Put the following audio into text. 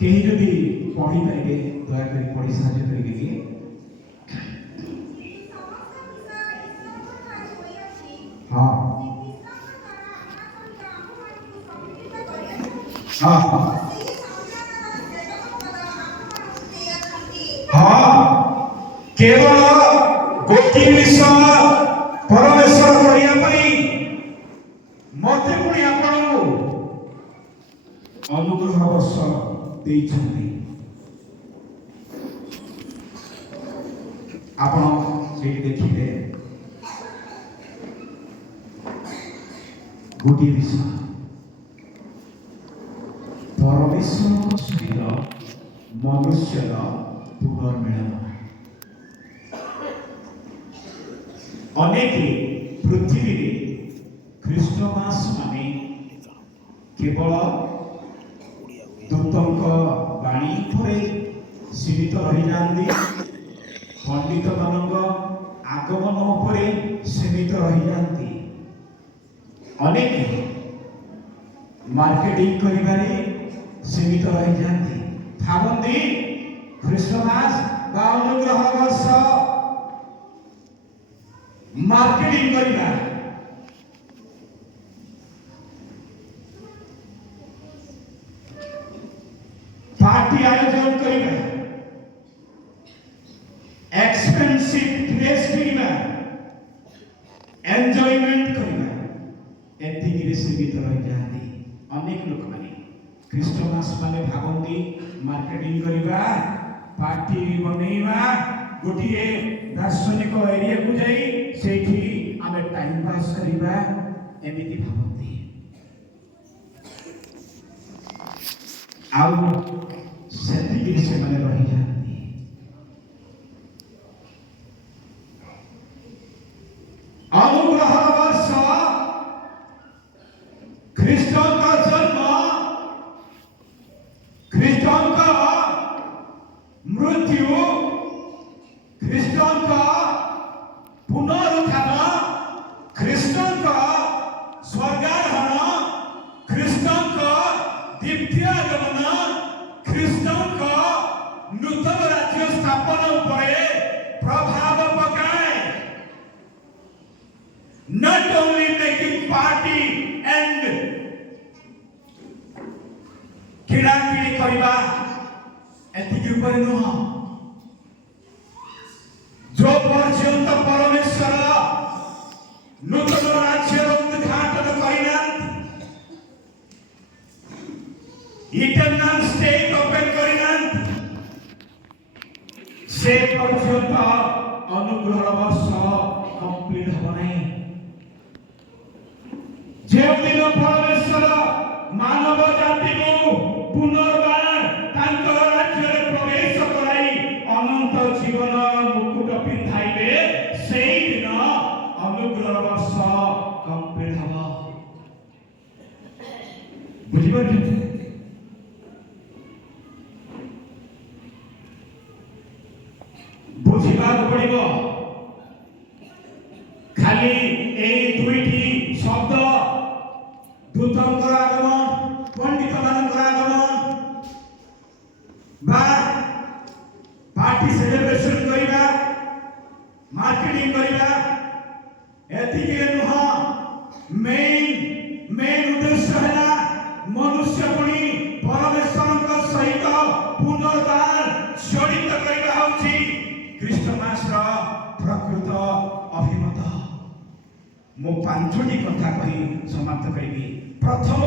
कहीं जदि पढ़ी पारे दयाकोरी पढ़ी साहाଯ୍य करेंगे। हाँ हाँ हाँ केवल गोटी विषय परमेश्वर करिया पई मते पुणी आपन अनुग्रह वर्ष देइछन्ती। आपण से देखिले गोटी विषय परमेश्वर सहित मनुष्यर पुनर्मिलन। अनेक पृथ्वी ख्रीष्टमास माने केवल दूतों बाणी पर सीमित रही जाती, पंडित मान आगमन पर सीमित रही जाती, अनेक मार्केटिंग करिबारे सीमित रही जाती। भावती ख्रीष्टमास बा अनुग्रह वर्ष मार्केटिंग करिबा, पार्टी आयोजन करिबा, एक्सपेंसिव ड्रेस किनिबा, एंजॉयमेंट करिबा, एतिकी सीमित रही जाती। अनेक लोक माने ख्रीष्टमास माने भावती मार्केटिंग करिबा, पार्टी बनेइबा, गोटिए दार्शनिक एरिया को जाई सेठी आमे टाइम पास करिबा, एमिति भावती। आउ सेतिकी से माने रही जाती। अनुग्रह वर्ष ख्रीष्टों का जन्म, ख्रीष्टों का मृत्यु, ख्रीष्टों का पुनरुत्थान, ख्रीष्टों का स्वर्गारोहण, ख्रीष्टों का द्वितीय आगमन, ख्रीष्टों का नूतन राज्य स्थापन पर प्रभाव पकाए। Not only making party and किड़ाकिड़ी करवा एतिकी ऊपर नुह, जो पर्यंत परमेश्वर नूतन राज्य उद्घाटन करिना, इटर्नल स्टेट ओपन करिना, से पर्यंत अनुग्रह वर्ष कंप्लीट हो नहीं। जो दिन परमेश्वर मानव जाति को पुनर्बार तांकर राज्य रे प्रवेश कराई अनंत जीवन मुकुट पिंधाइबे, सेई दिन अनुग्रह वर्ष कंप्लीट हबा। बुझिबे? बुझिबा पड़िबो। खाली ए दुईटी शब्द दूतंकर आगमन, पंडित मानकर आगमन बा पार्टी सेलिब्रेशन करिबा, मार्केटिंग करिबा, एतिके नुह। मेन उद्देश्य है मनुष्य पुणी परमेश्वर सहित पुनर्बार जड़ित करिबा होछि ख्रीष्टमास प्रकृत अभिमत। मो पांचटी कथा कही समाप्त करी। प्रथम